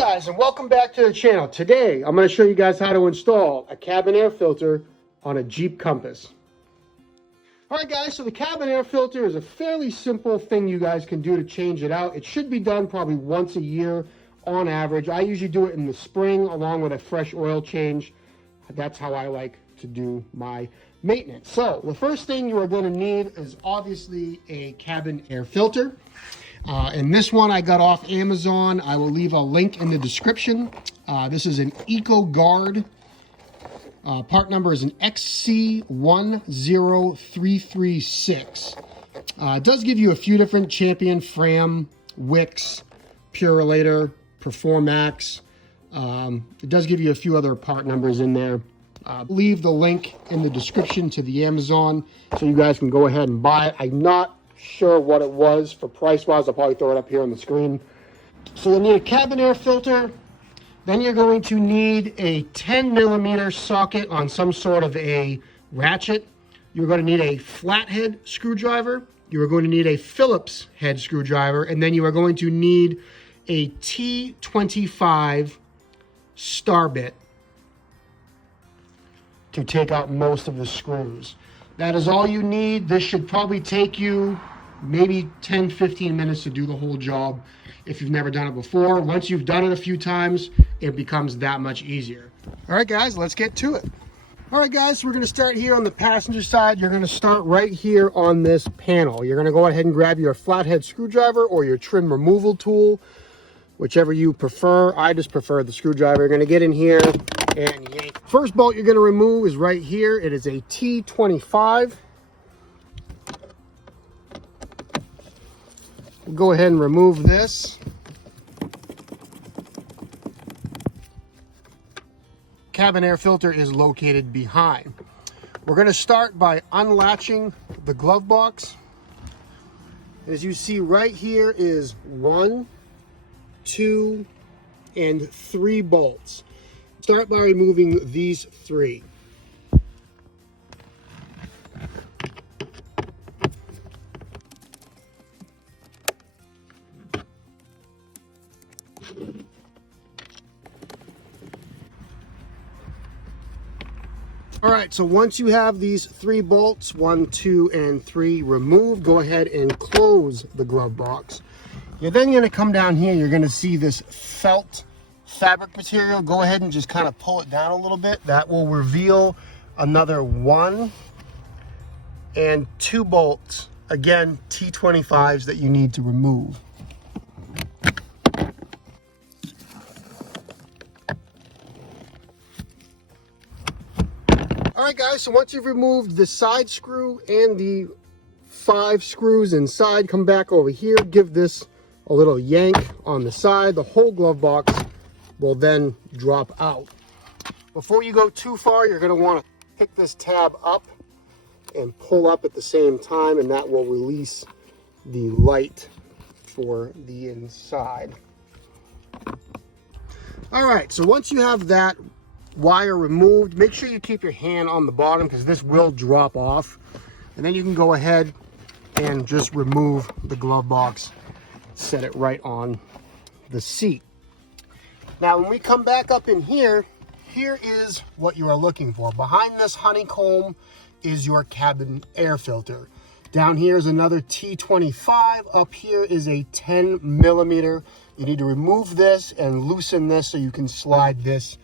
Guys, and welcome back to the channel. Today I'm going to show you guys how to install a cabin air filter on a Jeep Compass. Alright guys, so the cabin air filter is a fairly simple thing you guys can do to change it out. It should be done probably once a year on average. I usually do it in the spring along with a fresh oil change. That's how I like to do my maintenance. So the first thing you are going to need is obviously a cabin air filter. And this one I got off Amazon. I will leave a link in the description. This is an EcoGuard. Part number is an XC10336. It does give you a few different Champion, Fram, Wix, Purolator, Performax. It does give you a few other part numbers in there. Leave the link in the description to the Amazon so you guys can go ahead and buy it. I'm not sure what it was for price wise. I'll probably throw it up here on the screen. So you'll need a cabin air filter. Then you're going to need a 10mm socket on some sort of a ratchet. You're going to need a flathead screwdriver. You are going to need a Phillips head screwdriver. And then you are going to need a T25 star bit to take out most of the screws. That is all you need. This should probably take you maybe 10-15 minutes to do the whole job if you've never done it before. Once you've done it a few times, it becomes that much easier. All right guys, let's get to it. All right guys, so we're going to start here on the passenger side. You're going to start right here on this panel. You're going to go ahead and grab your flathead screwdriver or your trim removal tool, whichever you prefer. I just prefer the screwdriver. You're going to get in here and yank. First bolt you're going to remove is right here. It is a T25. We'll go ahead and remove this. Cabin air filter is located behind. We're going to start by unlatching the glove box. As you see right here is 1, 2, and 3 bolts. Start by removing these 3. All right, so once you have these 3 bolts, 1, 2, and 3 removed, go ahead and close the glove box. You're then going to come down here. You're going to see this felt fabric material. Go ahead and just kind of pull it down a little bit. That will reveal another 1 and 2 bolts. Again, T25s that you need to remove. All right guys, so once you've removed the side screw and the 5 screws inside, come back over here, give this a little yank on the side. The whole glove box will then drop out. Before you go too far, you're going to want to pick this tab up and pull up at the same time, and that will release the light for the inside. All right, so once you have that wire removed, make sure you keep your hand on the bottom because this will drop off, and then you can go ahead and just remove the glove box, set it right on the seat. Now when we come back up in here, here is what you are looking for. Behind this honeycomb is your cabin air filter. Down here is another T25. Up here is a 10mm. You need to remove this and loosen this so you can slide this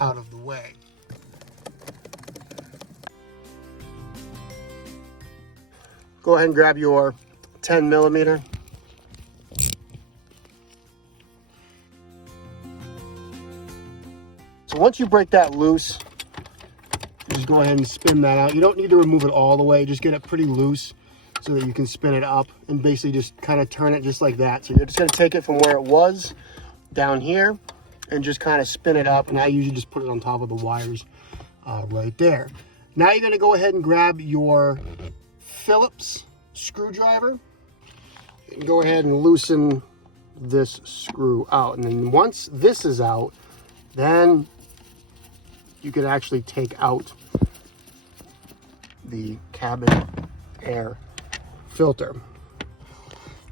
out of the way. Go ahead and grab your 10mm. So once you break that loose, just go ahead and spin that out. You don't need to remove it all the way, just get it pretty loose so that you can spin it up and basically just kind of turn it just like that. So you're just going to take it from where it was down here and just kind of spin it up, and I usually just put it on top of the wires right there. Now you're going to go ahead and grab your Phillips screwdriver and go ahead and loosen this screw out. And then once this is out, then you can actually take out the cabin air filter.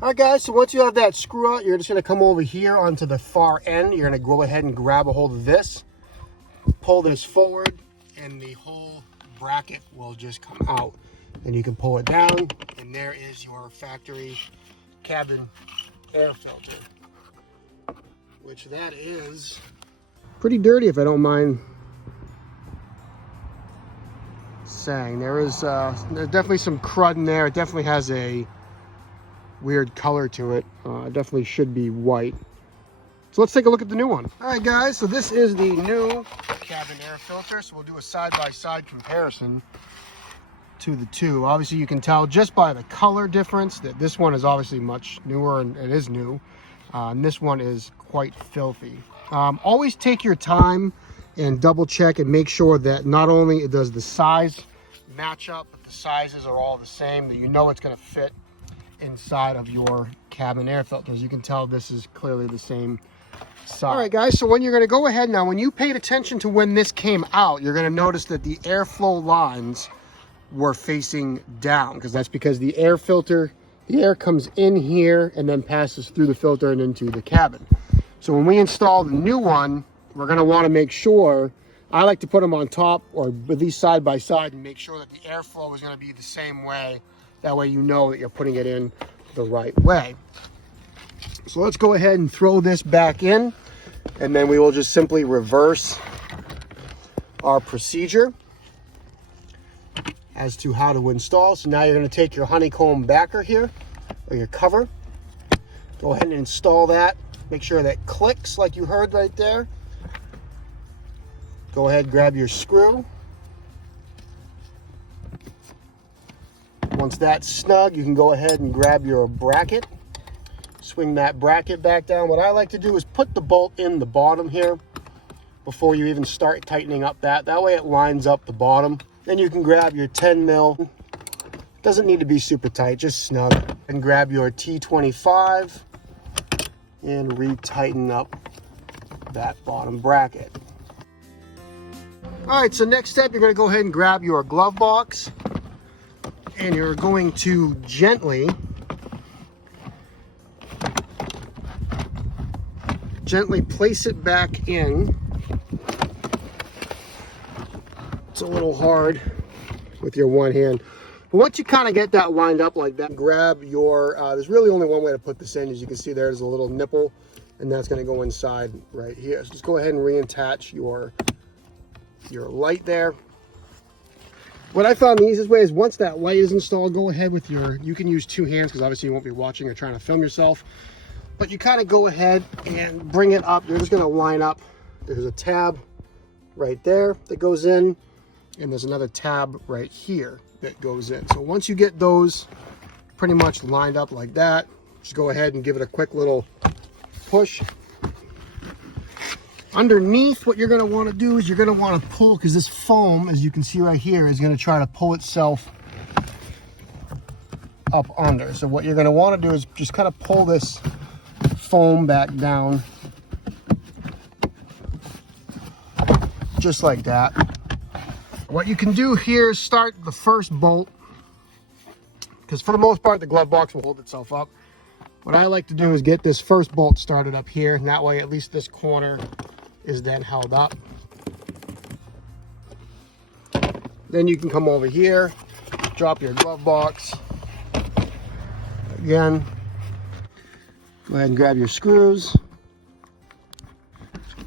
All right, guys, so once you have that screw out, you're just going to come over here onto the far end. You're going to go ahead and grab a hold of this, pull this forward, and the whole bracket will just come out. Then you can pull it down, and there is your factory cabin air filter, which that is pretty dirty, if I don't mind saying. There's definitely some crud in there. It definitely has a weird color to it. It definitely should be white. So let's take a look at the new one. All right, guys, so this is the new cabin air filter. So we'll do a side-by-side comparison to the two. Obviously, you can tell just by the color difference that this one is obviously much newer, and it is new. And this one is quite filthy. Always take your time and double check and make sure that not only does the size match up, but the sizes are all the same, that you know it's going to fit inside of your cabin air filter. As you can tell, this is clearly the same size. All right, guys, so when you're going to go ahead now, when you paid attention to when this came out, you're going to notice that the airflow lines were facing down, because that's because the air filter, the air comes in here and then passes through the filter and into the cabin. So when we install the new one, we're going to want to make sure, I like to put them on top or at least side by side and make sure that the airflow is going to be the same way. That way you know that you're putting it in the right way. So let's go ahead and throw this back in, and then we will just simply reverse our procedure as to how to install. So now you're going to take your honeycomb backer here, or your cover. Go ahead and install that. Make sure that clicks like you heard right there. Go ahead, grab your screw. Once that's snug, you can go ahead and grab your bracket. Swing that bracket back down. What I like to do is put the bolt in the bottom here before you even start tightening up that. That way it lines up the bottom. Then you can grab your 10 mil. Doesn't need to be super tight, just snug. And grab your T25 and retighten up that bottom bracket. All right, so next step, you're going to go ahead and grab your glove box, and you're going to gently place it back in. It's a little hard with your one hand, but once you kind of get that lined up like that, grab your, there's really only one way to put this in. As you can see, there's a little nipple, and that's going to go inside right here. So just go ahead and reattach your light there. What I found the easiest way is once that light is installed, go ahead with your, you can use two hands because obviously you won't be watching or trying to film yourself, but you kind of go ahead and bring it up. You're just going to line up. There's a tab right there that goes in, and there's another tab right here that goes in. So once you get those pretty much lined up like that, just go ahead and give it a quick little push. Underneath, what you're going to want to do is you're going to want to pull, because this foam, as you can see right here, is going to try to pull itself up under. So what you're going to want to do is just kind of pull this foam back down, just like that. What you can do here is start the first bolt, because for the most part, the glove box will hold itself up. What I like to do is get this first bolt started up here, and that way at least this corner is then held up. Then you can come over here, drop your glove box. Again, go ahead and grab your screws.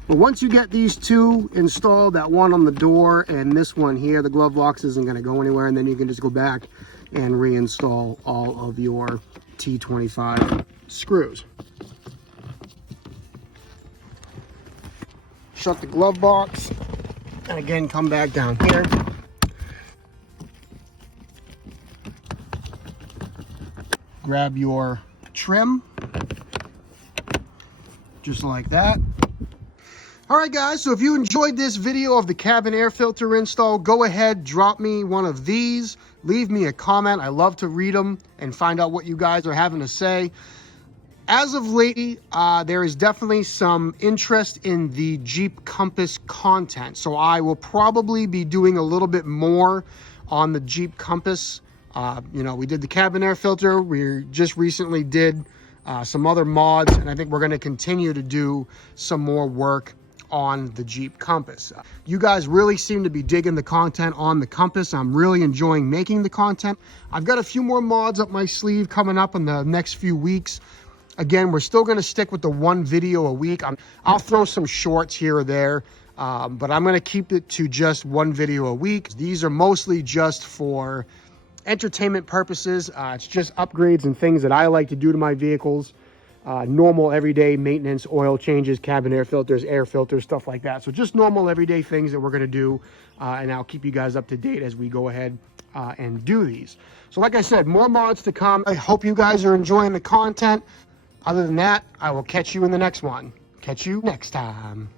But once you get these two installed, that one on the door and this one here, the glove box isn't going to go anywhere, and then you can just go back and reinstall all of your T25 screws. Shut the glove box, and again, come back down here. Grab your trim, just like that. All right, guys, so if you enjoyed this video of the cabin air filter install, go ahead, drop me one of these, leave me a comment. I love to read them and find out what you guys are having to say. As of lately, there is definitely some interest in the Jeep Compass content. So I will probably be doing a little bit more on the Jeep Compass You know, we did the cabin air filter. We just recently did some other mods, and I think we're going to continue to do some more work on the Jeep Compass. You guys really seem to be digging the content on the Compass. I'm really enjoying making the content. I've got a few more mods up my sleeve coming up in the next few weeks. Again, we're still going to stick with the one video a week. I'll throw some shorts here or there, but I'm going to keep it to just one video a week. These are mostly just for entertainment purposes. It's just upgrades and things that I like to do to my vehicles. Normal everyday maintenance, oil changes, cabin air filters, air filters, stuff like that. So just normal everyday things that we're going to do, and I'll keep you guys up to date as we go ahead and do these. So like I said, more mods to come. I hope you guys are enjoying the content. Other than that, I will catch you in the next one. Catch you next time.